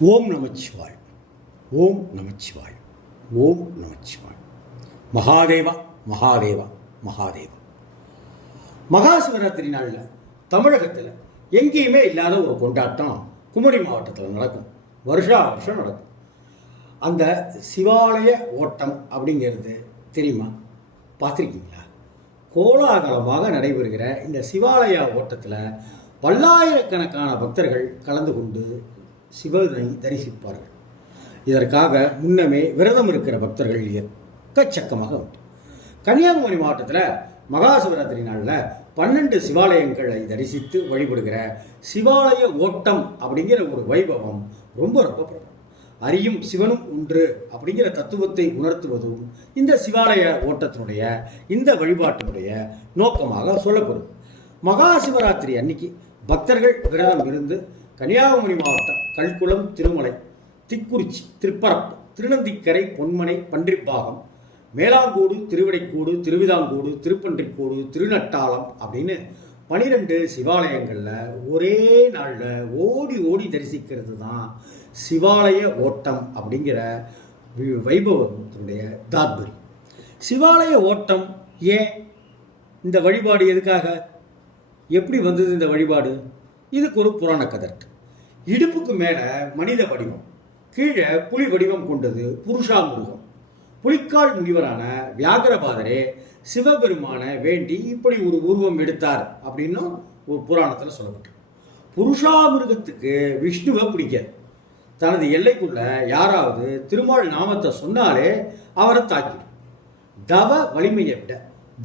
ஓம் நமச்சிவாய். ஓம் நமச்சிவாய். ஓம் நமச்சிவாய். மகாதேவா மகாதேவா மகாதேவா. மகா சிவராத்திரி நாளில் தமிழகத்தில் எங்கேயுமே இல்லாத ஒரு கொண்டாட்டம் குமரி மாவட்டத்தில் நடக்கும். வருஷா வருஷம் நடக்கும். அந்த சிவாலய ஓட்டம் அப்படிங்கிறது தெரியுமா? பார்த்துருக்கீங்களா? கோலாகலமாக நடைபெறுகிற இந்த சிவாலய ஓட்டத்தில் பல்லாயிரக்கணக்கான பக்தர்கள் கலந்து கொண்டு சிவனை தரிசிப்பார்கள். இதற்காக முன்னமே விரதம் இருக்கிற பக்தர்கள் எக்கச்சக்கமாக உண்டு. கன்னியாகுமரி மாவட்டத்தில் மகா சிவராத்திரி நாளில் பன்னெண்டு சிவாலயங்களை தரிசித்து வழிபடுகிற சிவாலய ஓட்டம் அப்படிங்கிற ஒரு வைபவம் ரொம்ப ரொம்ப பிரபலம். அறியும் சிவனும் ஒன்று அப்படிங்கிற தத்துவத்தை உணர்த்துவதும் இந்த சிவாலய ஓட்டத்தினுடைய இந்த வழிபாட்டினுடைய நோக்கமாக சொல்லப்படும். மகா சிவராத்திரி அன்னைக்கு பக்தர்கள் விரதம் இருந்து கன்னியாகுமரி மாவட்டம் கல்குளம் திருமலை திக்குறிச்சி திருப்பரப்பு திருநந்திக்கரை பொன்மனை பன்றிப்பாகம் மேலாங்கூடு திருவிடைக்கூடு திருவிதாங்கூடு திருப்பன்றிக்கூடு திருநட்டாளம் அப்படின்னு பனிரெண்டு சிவாலயங்களில் ஒரே நாளில் ஓடி ஓடி தரிசிக்கிறது தான் சிவாலய ஓட்டம் அப்படிங்கிற வைபவத்தினுடைய தாத்பரி. சிவாலய ஓட்டம் ஏன் இந்த வழிபாடு எதுக்காக? எப்படி வந்தது இந்த வழிபாடு? இதுக்கு ஒரு புராண கதை இருக்குது இடுப்புக்கு மேலே மனித வடிவம் கீழே புலி வடிவம் கொண்டது புருஷாமுருகம். புலிக்கால் முனிவரான வியாகரபாதரே சிவபெருமானை வேண்டி இப்படி ஒரு உருவம் எடுத்தார் அப்படின்னும் ஒரு புராணத்தில் சொல்லப்பட்டு புருஷாமிருகத்துக்கு விஷ்ணுவை பிடிக்காது தனது எல்லைக்குள்ள யாராவது திருமால் நாமத்தை சொன்னாலே அவரை தாக்கிடும். தவ வலிமையை விட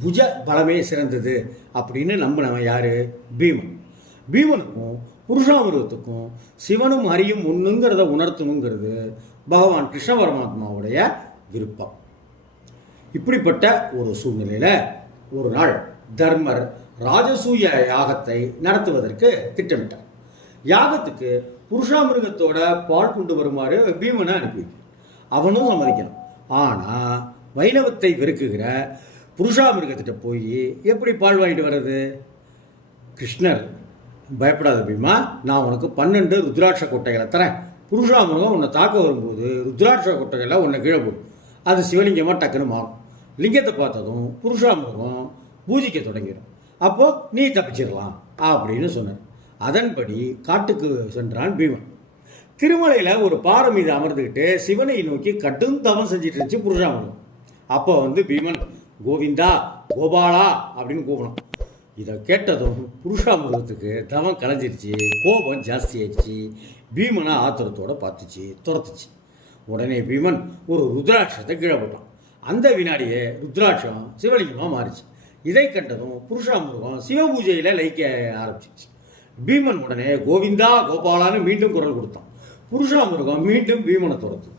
புஜ பலமே சிறந்தது அப்படின்னு நம்பினவன் யாரு? பீமன். பீமனுக்கும் புருஷாமிருகத்துக்கும் சிவனும் ஹரியும் ஒன்றுங்கிறத உணர்த்தணுங்கிறது பகவான் கிருஷ்ண பரமாத்மாவுடைய விருப்பம். இப்படிப்பட்ட ஒரு சூழ்நிலையில் ஒரு நாள் தர்மர் ராஜசூய யாகத்தை நடத்துவதற்கு திட்டமிட்டார். யாகத்துக்கு புருஷாமிருகத்தோட பால் கொண்டு வருமாறு பீமனை அனுப்பி அவனும் சம்மதிக்கணும் ஆனால் வைணவத்தை வெறுக்குகிற புருஷாமிருகத்திட்ட போய் எப்படி பால் வாங்கிட்டு வர்றது? கிருஷ்ணர் பயப்படாத பீமா நான் உனக்கு பன்னெண்டு ருத்ராட்ச கொட்டைகளை தரேன். புருஷாமிருகம் உன்னை தாக்க வரும்போது ருத்ராட்ச கொட்டைகளை உன்னை கீழே போடும். அது சிவலிங்கமாக டக்குன்னு மாறும். லிங்கத்தை பார்த்ததும் புருஷாமிருகம் பூஜிக்க தொடங்கிடும். அப்போது நீ தப்பிச்சிடலாம் அப்படின்னு சொன்னார். அதன்படி காட்டுக்கு சென்றான் பீமன் திருமலையில் ஒரு பாறை மீது அமர்ந்துக்கிட்டு சிவனை நோக்கி கடும் தவம் செஞ்சுட்டு இருந்துச்சு புருஷாமிருகம். அப்போ வந்து பீமன் கோவிந்தா கோபாலா அப்படின்னு கூப்பிடும் இதை கேட்டதும் புருஷாமிருகத்துக்கு தவம் கலைஞ்சிருச்சு கோபம் ஜாஸ்தி ஆயிடுச்சு. பீமனை ஆத்திரத்தோடு பார்த்துச்சு துரத்துச்சு. உடனே பீமன் ஒரு ருத்ராட்சத்தை கீழே போட்டான். அந்த வினாடியே ருத்ராட்சம் சிவலிங்கமாக மாறிச்சு. இதை கண்டதும் புருஷாமிருகம் சிவபூஜையில் லைக்க ஆரம்பிச்சிச்சு பீமன் உடனே கோவிந்தா கோபாலான்னு மீண்டும் குரல் கொடுத்தான். புருஷாமிருகம் மீண்டும் பீமனை துரத்து.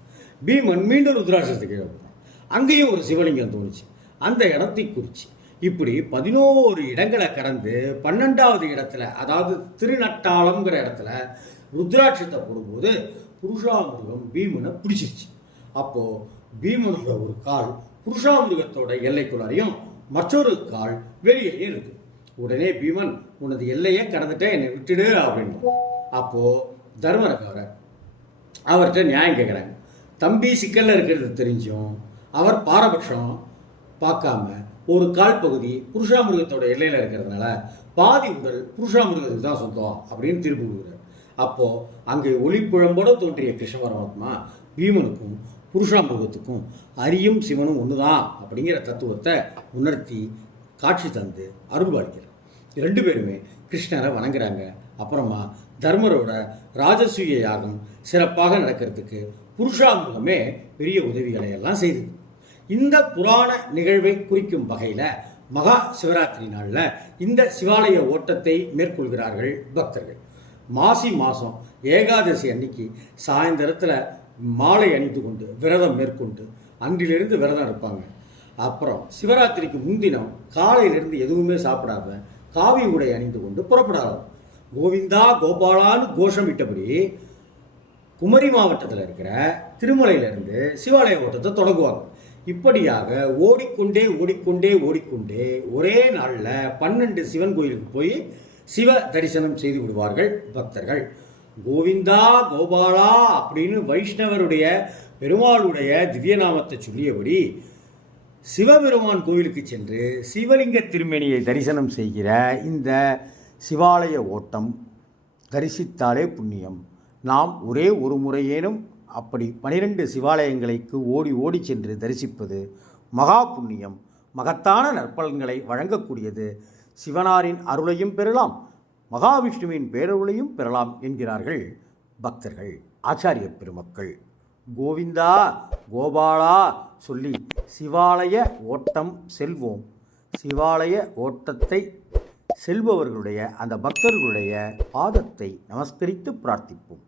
பீமன் மீண்டும் ருத்ராட்சத்தை கீழே போட்டான். அங்கேயும் ஒரு சிவலிங்கம் தோணுச்சு. அந்த இடத்தை குறிச்சு. இப்படி பதினோரு இடங்களை கடந்து பன்னெண்டாவது இடத்துல அதாவது திருநட்டாளம்ங்கிற இடத்துல ருத்ராட்சத்தை போடும்போது புருஷாமிருகம் பீமனை பிடிச்சிருச்சு. அப்போ பீமனோட ஒரு கால் புருஷாமிருகத்தோட எல்லைக்குள்ளாரையும் மற்றொரு கால் வெளியே இருக்கு. உடனே பீமன் உனது எல்லையை கடந்துட்டே என்னை விட்டுடு அப்படின்னு அப்போது தர்மருக்கு அவர்கிட்ட நியாயம் கேட்குறாங்க தம்பி சிக்கலில் இருக்கிறது தெரிஞ்சும். அவர் பாரபட்சம் பார்க்காம ஒரு கால் பகுதி புருஷாமிருகத்தோட எல்லையில் இருக்கிறதுனால பாதி உடல் புருஷாமிருகத்துக்கு தான் சொந்தம் அப்படின்னு திருப்பி கொடுக்குறார். அப்போது அங்கே ஒளிப்புழம்போட தோன்றிய கிருஷ்ண பரமாத்மா பீமனுக்கும் புருஷாமிருகத்துக்கும் அரியும் சிவனும் ஒன்று தான் அப்படிங்கிற தத்துவத்தை உணர்த்தி காட்சி தந்து அருள்பாலிக்கிறார் ரெண்டு பேருமே கிருஷ்ணரை வணங்குறாங்க. அப்புறமா தர்மரோட ராஜசூய யாகம் சிறப்பாக நடக்கிறதுக்கு புருஷாமிருகமே பெரிய உதவிகளை எல்லாம் செய்தது இந்த புராண நிகழ்வை குறிக்கும் வகையில் மகா சிவராத்திரி நாளில் இந்த சிவாலய ஓட்டத்தை மேற்கொள்கிறார்கள் பக்தர்கள். மாசி மாதம் ஏகாதசி அன்னைக்கு சாயந்தரத்தில் மாலை அணிந்து கொண்டு விரதம் மேற்கொண்டு அன்றிலிருந்து விரதம் இருப்பாங்க. அப்புறம் சிவராத்திரிக்கு முன்தினம் காலையிலிருந்து எதுவுமே சாப்பிடாம காவி உடை அணிந்து கொண்டு புறப்படாது கோவிந்தா கோபாலான்னு கோஷமிட்டபடி குமரி மாவட்டத்தில் இருக்கிற திருமலையிலிருந்து சிவாலய ஓட்டத்தை தொடங்குவாங்க. இப்படியாக ஓடிக்கொண்டே ஓடிக்கொண்டே ஓடிக்கொண்டே ஒரே நாளில் பன்னெண்டு சிவன் கோயிலுக்கு போய் சிவ தரிசனம் செய்து விடுவார்கள் பக்தர்கள். கோவிந்தா கோபாலா அப்படின்னு வைஷ்ணவருடைய பெருமாளுடைய திவ்யநாமத்தை சொல்லியபடி சிவபெருமான் கோவிலுக்கு சென்று சிவலிங்க திருமேனியை தரிசனம் செய்கிற இந்த சிவாலய ஓட்டம் தரிசித்தாலே புண்ணியம். நாம் ஒரே ஒரு முறையேனும் அப்படி பனிரெண்டு சிவாலயங்களுக்கு ஓடி ஓடி சென்று தரிசிப்பது மகா புண்ணியம். மகத்தான நற்பலன்களை வழங்கக்கூடியது. சிவனாரின் அருளையும் பெறலாம் மகாவிஷ்ணுவின் பேரருளையும் பெறலாம் என்கிறார்கள் பக்தர்கள் ஆச்சாரிய பெருமக்கள். கோவிந்தா கோபாலா சொல்லி சிவாலய ஓட்டம் செல்வோம். சிவாலய ஓட்டத்தை செல்பவர்களுடைய அந்த பக்தர்களுடைய பாதத்தை நமஸ்கரித்து பிரார்த்திப்போம்.